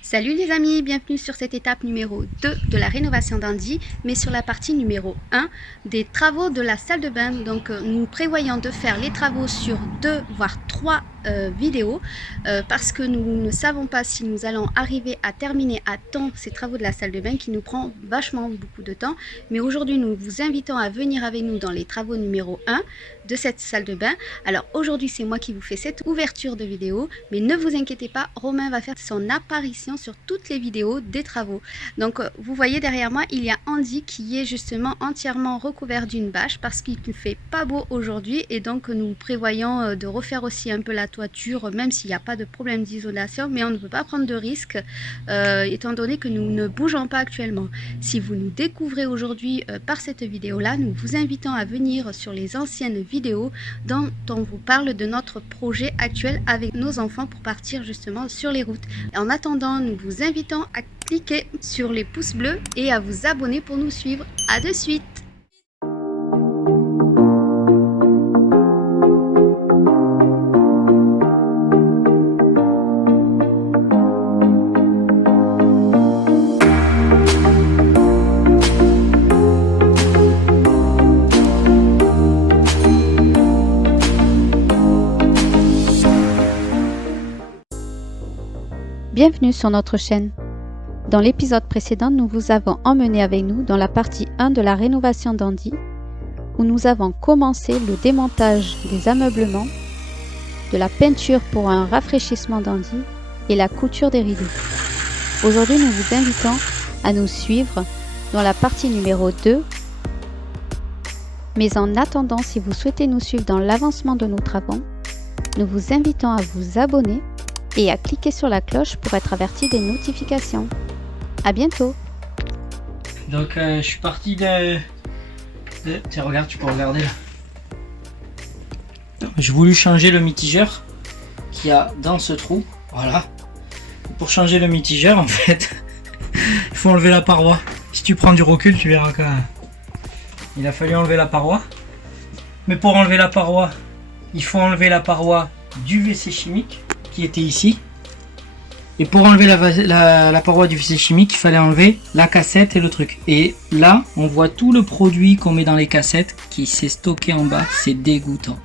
Salut les amis, bienvenue sur cette étape numéro 2 de la rénovation d'Andy, mais sur la partie numéro 1 des travaux de la salle de bain. Donc nous prévoyons de faire les travaux sur 2 voire 3 vidéos parce que nous ne savons pas si nous allons arriver à terminer à temps ces travaux de la salle de bain qui nous prend vachement beaucoup de temps. Mais aujourd'hui nous vous invitons à venir avec nous dans les travaux numéro 1 de cette salle de bain. Alors aujourd'hui c'est moi qui vous fais cette ouverture de vidéo, mais ne vous inquiétez pas, Romain va faire son apparition sur toutes les vidéos des travaux. Donc vous voyez derrière moi il y a Andy qui est justement entièrement recouvert d'une bâche parce qu'il ne fait pas beau aujourd'hui, et donc nous prévoyons de refaire aussi un peu la toiture, même s'il n'y a pas de problème d'isolation, mais on ne veut pas prendre de risques étant donné que nous ne bougeons pas actuellement. Si vous nous découvrez aujourd'hui par cette vidéo là, nous vous invitons à venir sur les anciennes vidéos dont on vous parle de notre projet actuel avec nos enfants pour partir justement sur les routes. En attendant, nous vous invitons à cliquer sur les pouces bleus et à vous abonner pour nous suivre. À de suite. Bienvenue sur notre chaîne. Dans l'épisode précédent, nous vous avons emmené avec nous dans la partie 1 de la rénovation d'Andy, où nous avons commencé le démontage des ameublements, de la peinture pour un rafraîchissement d'Andy et la couture des rideaux. Aujourd'hui, nous vous invitons à nous suivre dans la partie numéro 2. Mais en attendant, si vous souhaitez nous suivre dans l'avancement de nos travaux, nous vous invitons à vous abonner et à cliquer sur la cloche pour être averti des notifications. À bientôt. Donc je suis parti de... Tiens, regarde, tu peux regarder là. J'ai voulu changer le mitigeur qu'il y a dans ce trou. Voilà. Pour changer le mitigeur, en fait, il faut enlever la paroi. Si tu prends du recul, tu verras que il a fallu enlever la paroi. Mais pour enlever la paroi, il faut enlever la paroi du WC chimique qui était ici. Et pour enlever la paroi du WC chimique, il fallait enlever la cassette et le truc. Et là, on voit tout le produit qu'on met dans les cassettes qui s'est stocké en bas. C'est dégoûtant.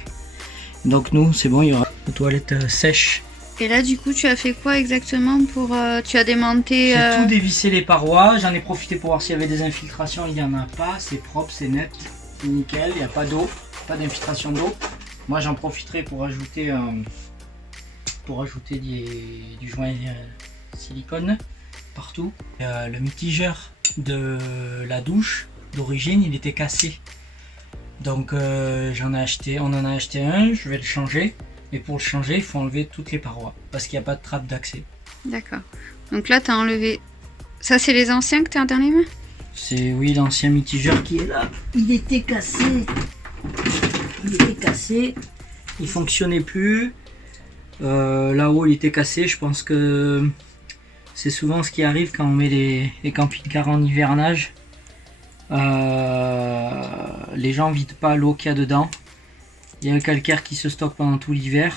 Donc nous, c'est bon, il y aura une toilette sèche. Et là, du coup, tu as fait quoi exactement pour... tu as démonté... J'ai tout dévissé les parois. J'en ai profité pour voir s'il y avait des infiltrations. Il n'y en a pas. C'est propre, c'est net. C'est nickel. Il n'y a pas d'eau. Pas d'infiltration d'eau. Moi, j'en profiterai pour ajouter... du joint silicone partout. Le mitigeur de la douche d'origine, il était cassé. Donc on en a acheté un, je vais le changer. Mais pour le changer, il faut enlever toutes les parois parce qu'il n'y a pas de trappe d'accès. D'accord. Donc là, tu as enlevé... Ça, c'est les anciens que tu as en dernier main? C'est, oui, l'ancien mitigeur qui est là. Il était cassé. Il fonctionnait plus. Là-haut il était cassé. Je pense que c'est souvent ce qui arrive quand on met les camping-cars en hivernage. Les gens vident pas l'eau qu'il y a dedans. Il y a le calcaire qui se stocke pendant tout l'hiver.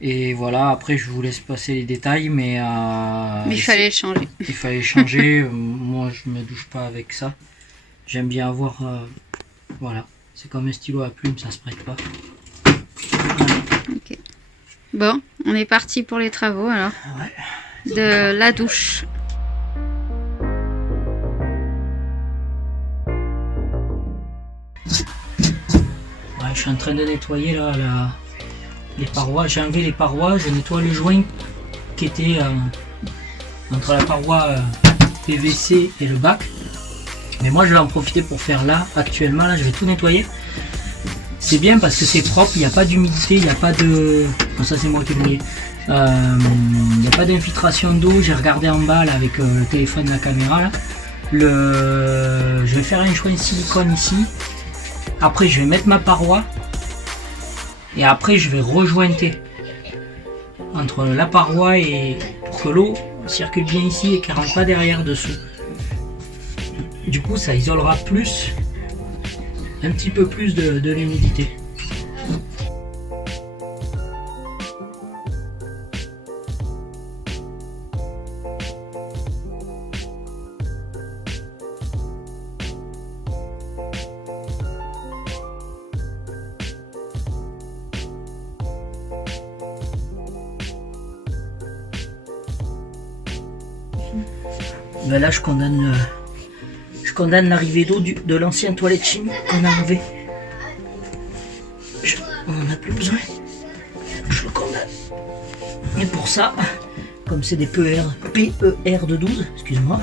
Et voilà, après je vous laisse passer les détails, mais il fallait le changer. Il fallait changer. Moi je me douche pas avec ça. J'aime bien avoir voilà, c'est comme un stylo à plume, ça se prête pas. Ok. Bon, on est parti pour les travaux alors. Ouais. De la douche. Ouais, je suis en train de nettoyer là, les parois. J'ai enlevé les parois, je nettoie le joint qui était entre la paroi PVC et le bac. Mais moi je vais en profiter pour faire là, actuellement, là je vais tout nettoyer. C'est bien parce que c'est propre, il n'y a pas d'humidité, il n'y a pas de... Bon, ça c'est moi qui ai brûlé. Il n'y a pas d'infiltration d'eau. J'ai regardé en bas là, avec le téléphone, la caméra là. Je vais faire un joint silicone ici. Après je vais mettre ma paroi. Et après je vais rejointer entre la paroi et pour que l'eau circule bien ici et qu'elle rentre pas derrière dessous. Du coup ça isolera plus, un petit peu plus de l'humidité. Ben là, je condamne l'arrivée d'eau de l'ancienne toilette chimique qu'on a enlevé. On n'en a plus besoin. Je le condamne. Et pour ça, comme c'est des PER de 12, excuse-moi,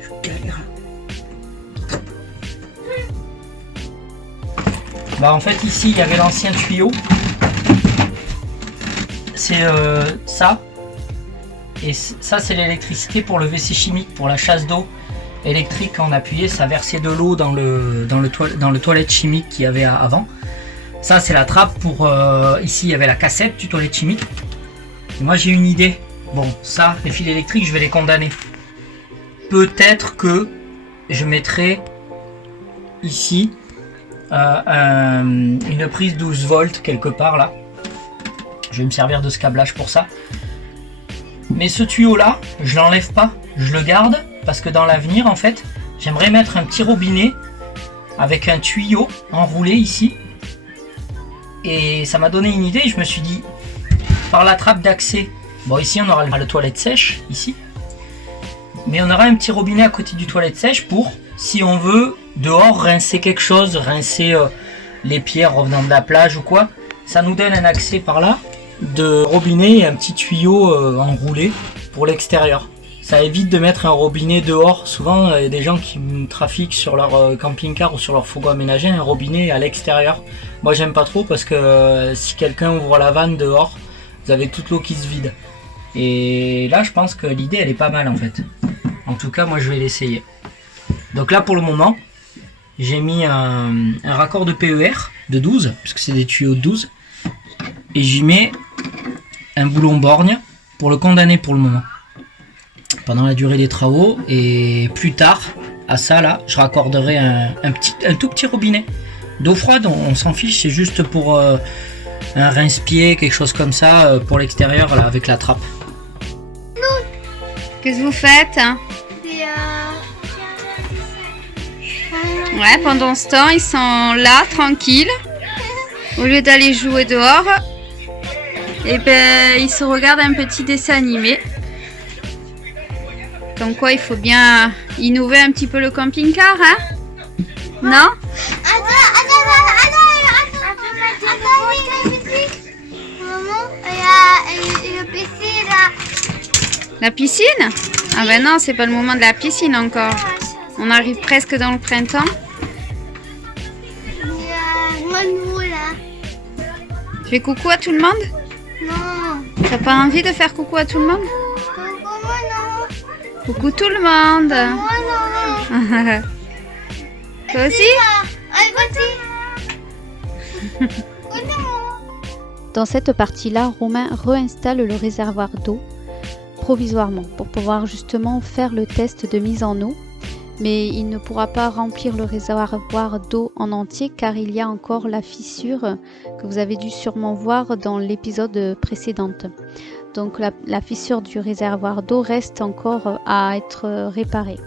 je galère. Bah en fait ici il y avait l'ancien tuyau. C'est ça. Et ça c'est l'électricité pour le WC chimique, pour la chasse d'eau électrique. Quand on appuyait, ça versait de l'eau dans le toilette chimique qu'il y avait avant. Ça c'est la trappe pour... ici il y avait la cassette du toilette chimique. Et moi j'ai une idée. Bon, ça, les fils électriques, je vais les condamner. Peut-être que je mettrai ici une prise 12 volts quelque part là. Je vais me servir de ce câblage pour ça. Mais ce tuyau là, je l'enlève pas, je le garde parce que dans l'avenir en fait, j'aimerais mettre un petit robinet avec un tuyau enroulé ici. Et ça m'a donné une idée, je me suis dit, par la trappe d'accès, bon ici on aura le toilette sèche, ici. Mais on aura un petit robinet à côté du toilette sèche pour, si on veut, dehors rincer quelque chose, rincer les pierres revenant de la plage ou quoi. Ça nous donne un accès par là de robinet et un petit tuyau enroulé pour l'extérieur. Ça évite de mettre un robinet dehors. Souvent, il y a des gens qui trafiquent sur leur camping-car ou sur leur fourgon aménagé un robinet à l'extérieur. Moi, j'aime pas trop parce que si quelqu'un ouvre la vanne dehors, vous avez toute l'eau qui se vide. Et là, je pense que l'idée, elle est pas mal en fait. En tout cas, moi, je vais l'essayer. Donc là, pour le moment, j'ai mis un raccord de PER de 12, parce que c'est des tuyaux de 12. Et j'y mets un boulon borgne pour le condamner pour le moment. Pendant la durée des travaux. Et plus tard, à ça là, je raccorderai un tout petit robinet d'eau froide. On s'en fiche, c'est juste pour un rince-pied, quelque chose comme ça, pour l'extérieur là, avec la trappe. Qu'est-ce que vous faites? Ouais, pendant ce temps, ils sont là, tranquilles. Au lieu d'aller jouer dehors, et ben, ils se regardent un petit dessin animé. Comme quoi, il faut bien innover un petit peu le camping-car, hein? Non? La piscine? Ah ben non, c'est pas le moment de la piscine encore. On arrive presque dans le printemps. Tu fais coucou à tout le monde? Non. T'as pas envie de faire coucou à tout le monde? Coucou tout le monde. Toi aussi? Dans cette partie-là, Romain réinstalle le réservoir d'eau provisoirement pour pouvoir justement faire le test de mise en eau. Mais il ne pourra pas remplir le réservoir d'eau en entier car il y a encore la fissure que vous avez dû sûrement voir dans l'épisode précédent. Donc la fissure du réservoir d'eau reste encore à être réparée.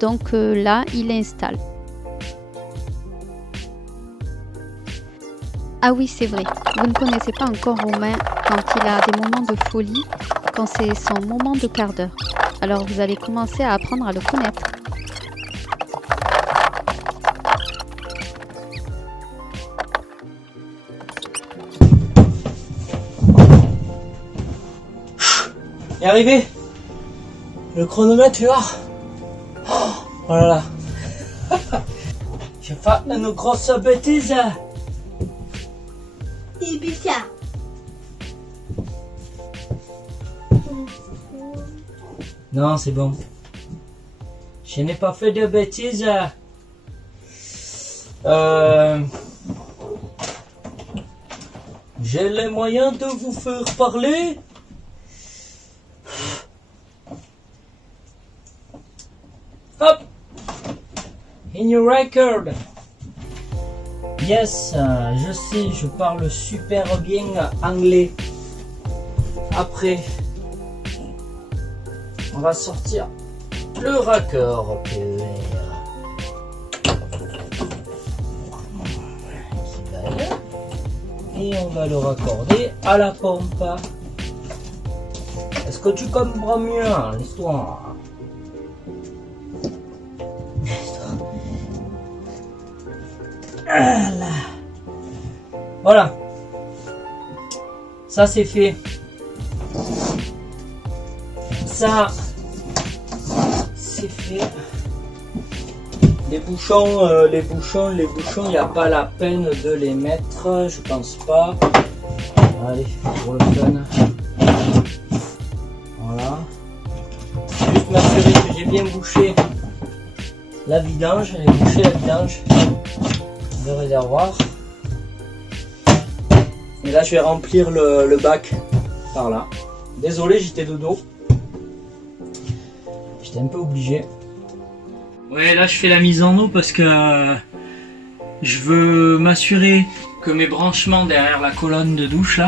Donc là, il installe. Ah oui, c'est vrai, vous ne connaissez pas encore Romain quand il a des moments de folie, quand c'est son moment de quart d'heure. Alors vous allez commencer à apprendre à le connaître. Et arrivé. Le chronomètre, tu vois. Oh là là. J'ai fait une grosse bêtise. Ibiza. Non, c'est bon. Je n'ai pas fait de bêtises. J'ai les moyens de vous faire parler. Hop! In your record. Yes, je sais, je parle super bien anglais. Après, on va sortir le raccord PER. Qui va là. Et on va le raccorder à la pompe. Est-ce que tu comprends mieux l'histoire? Voilà. Ça c'est fait. Ça c'est fait. Les bouchons, il n'y a pas la peine de les mettre, je pense pas. Allez, pour le fun. Voilà. Juste m'assurer que j'ai bien bouché la vidange, j'ai bouché la vidange de réservoir. Et là, je vais remplir le bac par là. Désolé, j'étais de dos. J'étais un peu obligé. Ouais, là je fais la mise en eau parce que je veux m'assurer que mes branchements derrière la colonne de douche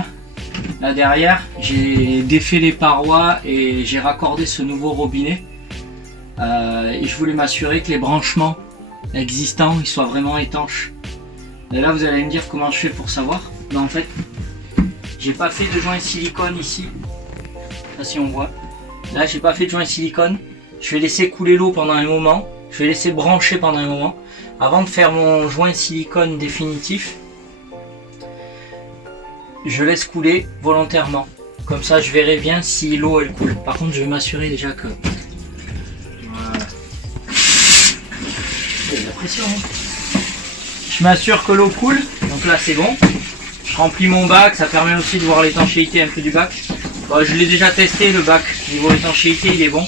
là derrière, j'ai défait les parois et j'ai raccordé ce nouveau robinet. Et je voulais m'assurer que les branchements existants ils soient vraiment étanches. Et là vous allez me dire comment je fais pour savoir. Ben, en fait, j'ai pas fait de joint silicone ici. Là si on voit. Là j'ai pas fait de joint silicone. Je vais laisser couler l'eau pendant un moment. Je vais laisser brancher pendant un moment avant de faire mon joint silicone définitif. Je laisse couler volontairement. Comme ça, je verrai bien si l'eau elle coule. Par contre, je vais m'assurer déjà que. Voilà. Il y a de la pression. Hein. Je m'assure que l'eau coule. Donc là, c'est bon. Je remplis mon bac. Ça permet aussi de voir l'étanchéité un peu du bac. Bon, je l'ai déjà testé le bac. Niveau étanchéité, il est bon.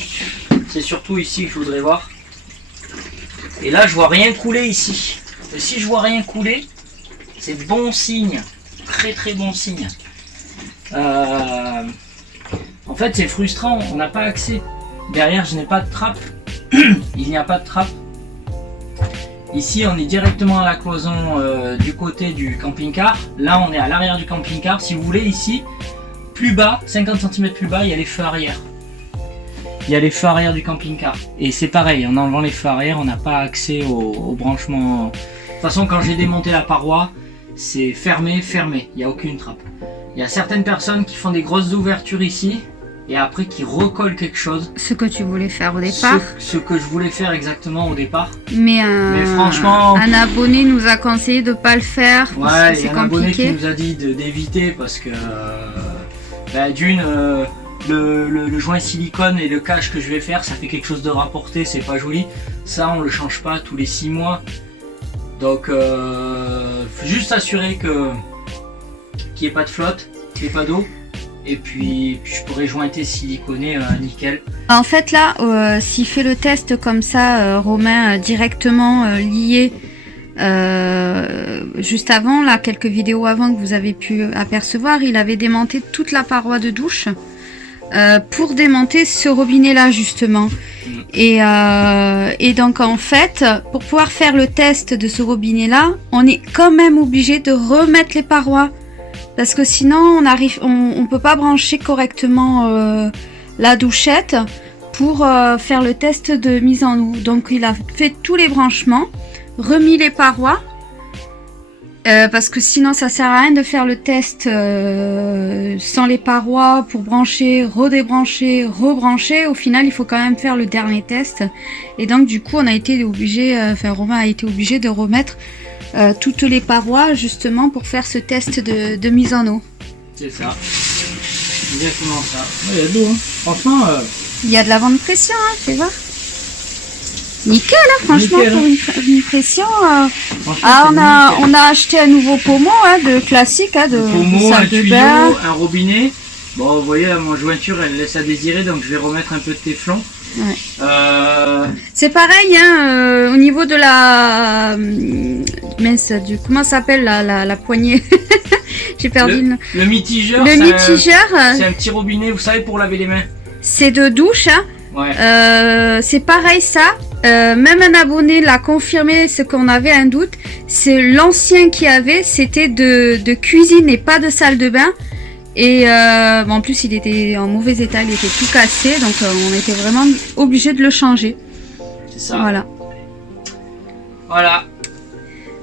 C'est surtout ici que je voudrais voir. Et là, je vois rien couler ici. Et si je vois rien couler, c'est bon signe. Très très bon signe. En fait, c'est frustrant. On n'a pas accès. Derrière, je n'ai pas de trappe. Il n'y a pas de trappe. Ici, on est directement à la cloison du côté du camping-car. Là, on est à l'arrière du camping-car. Si vous voulez, ici, plus bas, 50 cm plus bas, il y a les feux arrière. Il y a les feux arrière du camping-car. Et c'est pareil, en enlevant les feux arrière, on n'a pas accès au branchement. De toute façon, quand j'ai démonté la paroi, c'est fermé, fermé. Il n'y a aucune trappe. Il y a certaines personnes qui font des grosses ouvertures ici, et après qui recollent quelque chose. Ce que tu voulais faire au départ. Ce que je voulais faire exactement au départ. Mais franchement, un abonné nous a conseillé de ne pas le faire. Ouais, parce que il y a un abonné qui nous a dit d'éviter parce que le joint silicone et le cache que je vais faire, ça fait quelque chose de rapporté, c'est pas joli. Ça, on le change pas tous les 6 mois. Donc, faut juste s'assurer qu'il n'y ait pas de flotte, qu'il n'y ait pas d'eau. Et puis, je pourrais jointer siliconé nickel. En fait, là, s'il fait le test comme ça, Romain, directement lié, juste avant, là, quelques vidéos avant que vous avez pu apercevoir, il avait démonté toute la paroi de douche. Pour démonter ce robinet là justement et donc en fait pour pouvoir faire le test de ce robinet là on est quand même obligé de remettre les parois parce que sinon on peut pas brancher correctement la douchette pour faire le test de mise en eau. Donc il a fait tous les branchements, remis les parois. Parce que sinon ça sert à rien de faire le test sans les parois pour brancher, redébrancher, rebrancher. Au final il faut quand même faire le dernier test et donc du coup on a été obligé, Romain a été obligé de remettre toutes les parois justement pour faire ce test de mise en eau. C'est ça, exactement ça. Il y a de l'eau, hein. Franchement. Il y a de la vente pression, hein, fais voir. Nickel, hein, franchement, nickel, pour une pression. On a acheté un nouveau pommeau de classique, de pommeau, salle un de tuyau, bain. un robinet. Bon, vous voyez, mon jointure, elle laisse à désirer, donc je vais remettre un peu de téflon. Ouais. C'est pareil, hein, au niveau de la mince, comment ça s'appelle la poignée. J'ai perdu le mitigeur. Le mitigeur. C'est un petit robinet, vous savez, pour laver les mains. C'est de douche, hein. Ouais. C'est pareil ça. Même un abonné l'a confirmé, ce qu'on avait un doute. C'est l'ancien qu'il y avait, c'était de cuisine et pas de salle de bain. Et en plus il était en mauvais état, il était tout cassé, donc on était vraiment obligé de le changer. C'est ça. Voilà. Voilà.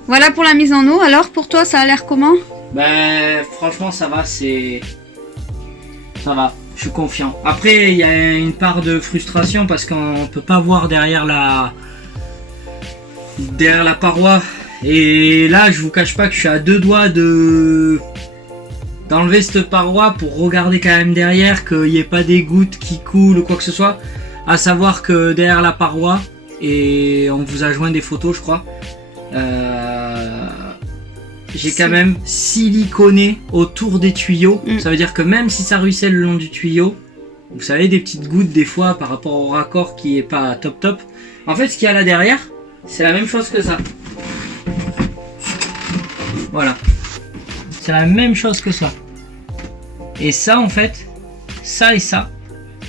Voilà pour la mise en eau. Alors pour toi ça a l'air comment? Ben franchement ça va, ça va. Je suis confiant. Après, il y a une part de frustration parce qu'on peut pas voir derrière la paroi. Et là, je vous cache pas que je suis à 2 doigts d'enlever cette paroi pour regarder quand même derrière qu'il n'y ait pas des gouttes qui coulent ou quoi que ce soit. À savoir que derrière la paroi, et on vous a joint des photos, je crois, j'ai quand même siliconé autour des tuyaux. Ça veut dire que même si ça ruisselle le long du tuyau, vous savez, des petites gouttes des fois par rapport au raccord qui est pas top. En fait, ce qu'il y a là derrière, c'est la même chose que ça. Voilà. C'est la même chose que ça. Et ça, en fait, ça et ça,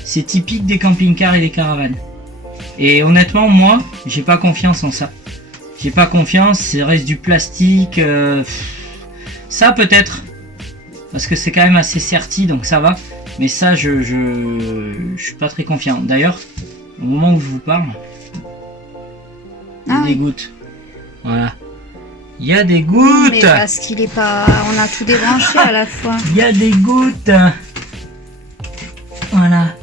c'est typique des camping-cars et des caravanes. Et honnêtement, moi, j'ai pas confiance en ça. J'ai pas confiance, ça reste du plastique. Ça peut-être, parce que c'est quand même assez serti, donc ça va. Mais ça, je suis pas très confiant. D'ailleurs, au moment où je vous parle, il y a des gouttes. Voilà. Il y a des gouttes. Mais parce qu'il est pas... On a tout débranché à la fois. Il y a des gouttes. Voilà.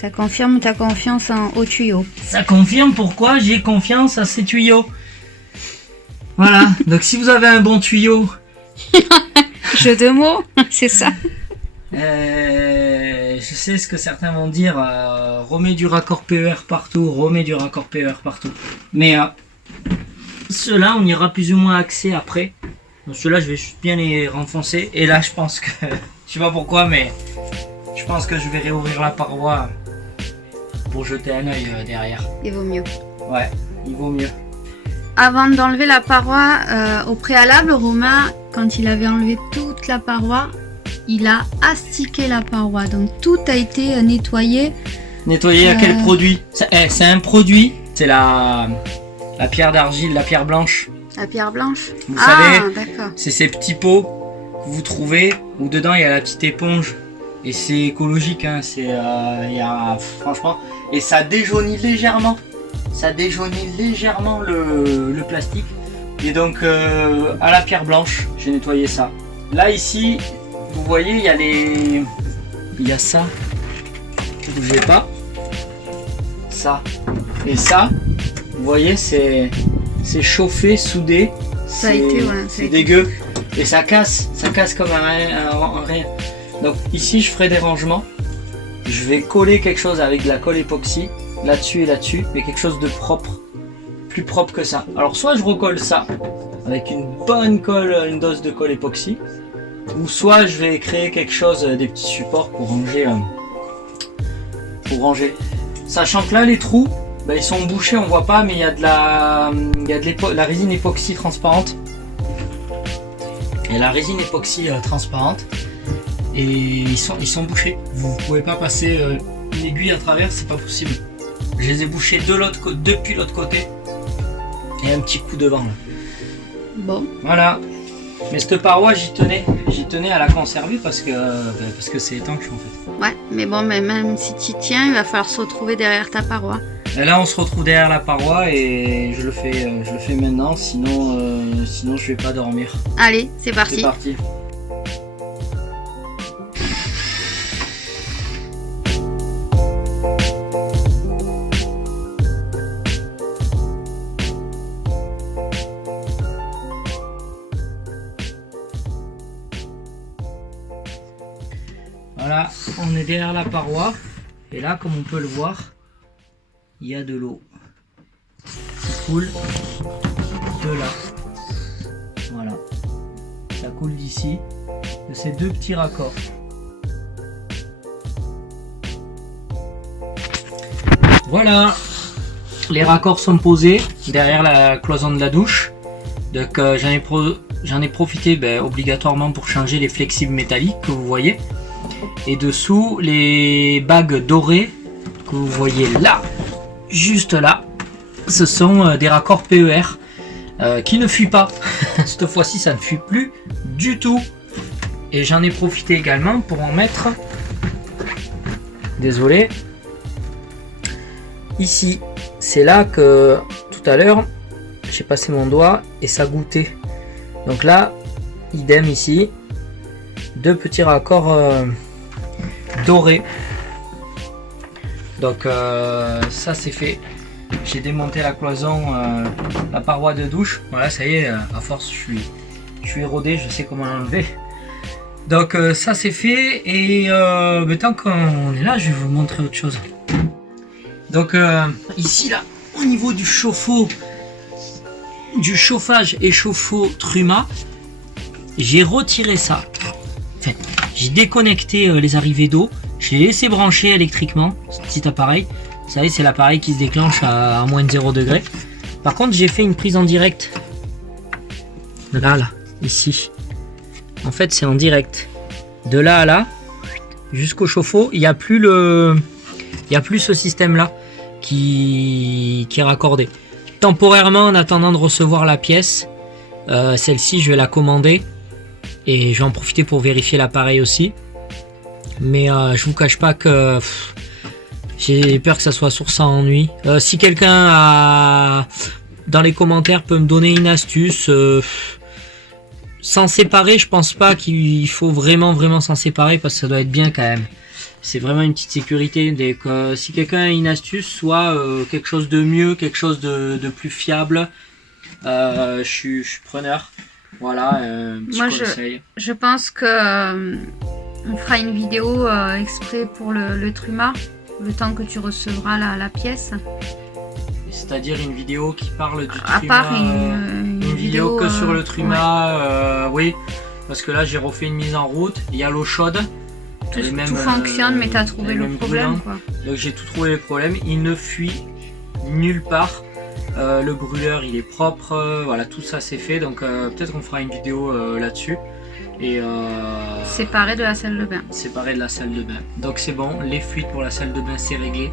Ça confirme ta confiance au tuyau. Ça confirme pourquoi j'ai confiance à ces tuyaux. Voilà. Donc si vous avez un bon tuyau... Jeu de mots, c'est ça. Je sais ce que certains vont dire. Remets du raccord PER partout. Remets du raccord PER partout. Mais... ceux-là, on ira plus ou moins axer après. Donc ceux-là, je vais juste bien les renfoncer. Et là, je pense que... je sais pas pourquoi, mais... je pense que je vais réouvrir la paroi pour jeter un œil derrière. Il vaut mieux. Ouais, il vaut mieux. Avant d'enlever la paroi, au préalable, Romain, quand il avait enlevé toute la paroi, il a astiqué la paroi. Donc tout a été nettoyé. Nettoyer à quel produit? C'est un produit. C'est la pierre d'argile, la pierre blanche. La pierre blanche. Vous savez, d'accord. c'est ces petits pots que vous trouvez où dedans il y a la petite éponge. Et c'est écologique, hein. Franchement, et ça déjaunit légèrement. Ça déjaunit légèrement le plastique. Et donc à la pierre blanche, j'ai nettoyé ça. Là ici, vous voyez, il y a ça. Ne bougez pas. Ça. Et ça, vous voyez, c'est chauffé, soudé. Ça a été, ouais. C'est dégueu. Et ça casse comme un rien. Donc ici, je ferai des rangements. Je vais coller quelque chose avec de la colle époxy, là-dessus et là-dessus, mais quelque chose de propre, plus propre que ça. Alors soit je recolle ça avec une bonne colle, une dose de colle époxy, ou soit je vais créer quelque chose, des petits supports pour ranger. Sachant que là, les trous, ben, ils sont bouchés, on voit pas, mais il y a de la résine époxy transparente. Il y a la résine époxy transparente. Et ils sont bouchés. Vous ne pouvez pas passer une aiguille à travers, c'est pas possible. Je les ai bouchés depuis l'autre côté. Et un petit coup devant. Là. Bon. Voilà. Mais cette paroi, j'y tenais à la conserver parce que c'est étanche en fait. Ouais, mais bon, mais même si tu tiens, il va falloir se retrouver derrière ta paroi. Et là, on se retrouve derrière la paroi et je le fais maintenant, sinon je vais pas dormir. Allez, c'est parti. C'est parti. Voilà, on est derrière la paroi et là, comme on peut le voir, il y a de l'eau qui coule de là. Voilà, ça coule d'ici, de ces deux petits raccords. Voilà, les raccords sont posés derrière la cloison de la douche. Donc j'en ai profité obligatoirement pour changer les flexibles métalliques que vous voyez. Et dessous, les bagues dorées que vous voyez là, juste là, ce sont des raccords PER qui ne fuient pas. Cette fois-ci, ça ne fuit plus du tout. Et j'en ai profité également pour en mettre, désolé, ici. C'est là que tout à l'heure, j'ai passé mon doigt et ça goûtait. Donc là, idem ici, deux petits raccords doré. Donc ça c'est fait. J'ai démonté la cloison, la paroi de douche. Voilà, ça y est, à force je suis érodé, je sais comment l'enlever. Donc ça c'est fait et mais tant qu'on est là, je vais vous montrer autre chose. Donc ici là, au niveau du chauffe-eau, du chauffage et chauffe-eau Truma, j'ai retiré ça. Enfin, j'ai déconnecté les arrivées d'eau, je l'ai laissé brancher électriquement, ce petit appareil. Vous savez, c'est l'appareil qui se déclenche à moins de 0 degré. Par contre, j'ai fait une prise en direct. Là, ici. En fait, c'est en direct. De là à là, jusqu'au chauffe-eau, il n'y a plus ce système-là qui est raccordé. Temporairement, en attendant de recevoir la pièce, celle-ci, je vais la commander. Et je vais en profiter pour vérifier l'appareil aussi. Mais je vous cache pas que j'ai peur que ça soit source à ennui. Si quelqu'un dans les commentaires peut me donner une astuce, s'en séparer, je pense pas qu'il faut vraiment s'en séparer parce que ça doit être bien quand même. C'est vraiment une petite sécurité. Si quelqu'un a une astuce, soit quelque chose de mieux, quelque chose de plus fiable, je suis preneur. Voilà, un petit conseil. Je pense que on fera une vidéo exprès pour le Truma, le temps que tu recevras la pièce. C'est-à-dire une vidéo qui parle du Truma. À part une vidéo que sur le Truma, ouais. Oui, parce que là j'ai refait une mise en route, il y a l'eau chaude. Tout fonctionne, mais tu as trouvé le problème, quoi. Donc j'ai tout trouvé le problème, il ne fuit nulle part. Le brûleur il est propre, voilà, tout ça c'est fait, donc peut-être qu'on fera une vidéo là-dessus. Et séparé de la salle de bain. Séparé de la salle de bain. Donc c'est bon, les fuites pour la salle de bain c'est réglé.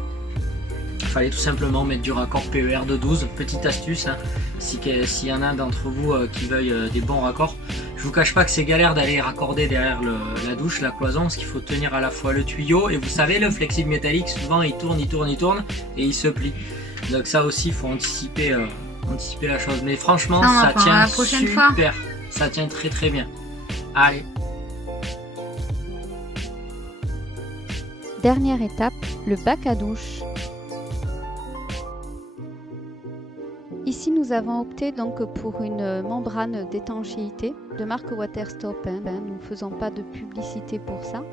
Il fallait tout simplement mettre du raccord PER de 12. Petite astuce, hein, s'il y en a d'entre vous qui veuillent des bons raccords. Je vous cache pas que c'est galère d'aller raccorder derrière la douche, la cloison, parce qu'il faut tenir à la fois le tuyau et vous savez le flexible métallique, souvent il tourne et il se plie. Donc ça aussi il faut anticiper la chose. Mais franchement ça tient super, ça tient très bien. Allez. Dernière étape, le bac à douche. Ici, nous avons opté donc pour une membrane d'étanchéité de marque Waterstop. Nous ne faisons pas de publicité pour ça.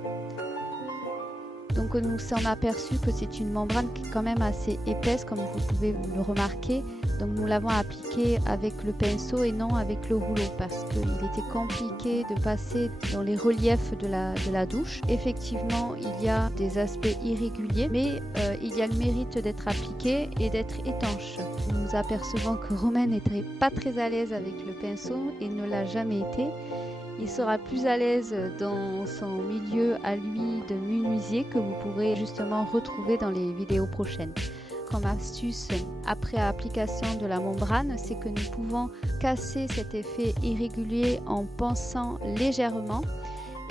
Donc nous sommes aperçus que c'est une membrane qui est quand même assez épaisse, comme vous pouvez le remarquer. Donc nous l'avons appliquée avec le pinceau et non avec le rouleau parce qu'il était compliqué de passer dans les reliefs de la douche. Effectivement, il y a des aspects irréguliers, mais il y a le mérite d'être appliqué et d'être étanche. Nous apercevons que Romain n'était pas très à l'aise avec le pinceau et ne l'a jamais été. Il sera plus à l'aise dans son milieu à lui de menuisier que vous pourrez justement retrouver dans les vidéos prochaines. Comme astuce après application de la membrane, c'est que nous pouvons casser cet effet irrégulier en pinçant légèrement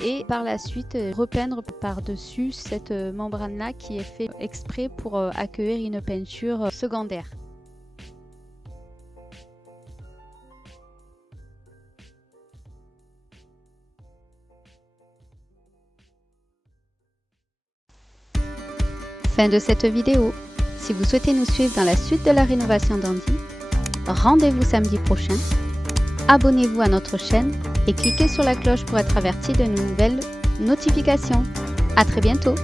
et par la suite repeindre par-dessus cette membrane-là qui est faite exprès pour accueillir une peinture secondaire. Fin de cette vidéo. Si vous souhaitez nous suivre dans la suite de la rénovation d'Andy, rendez-vous samedi prochain. Abonnez-vous à notre chaîne et cliquez sur la cloche pour être averti de nouvelles notifications. À très bientôt.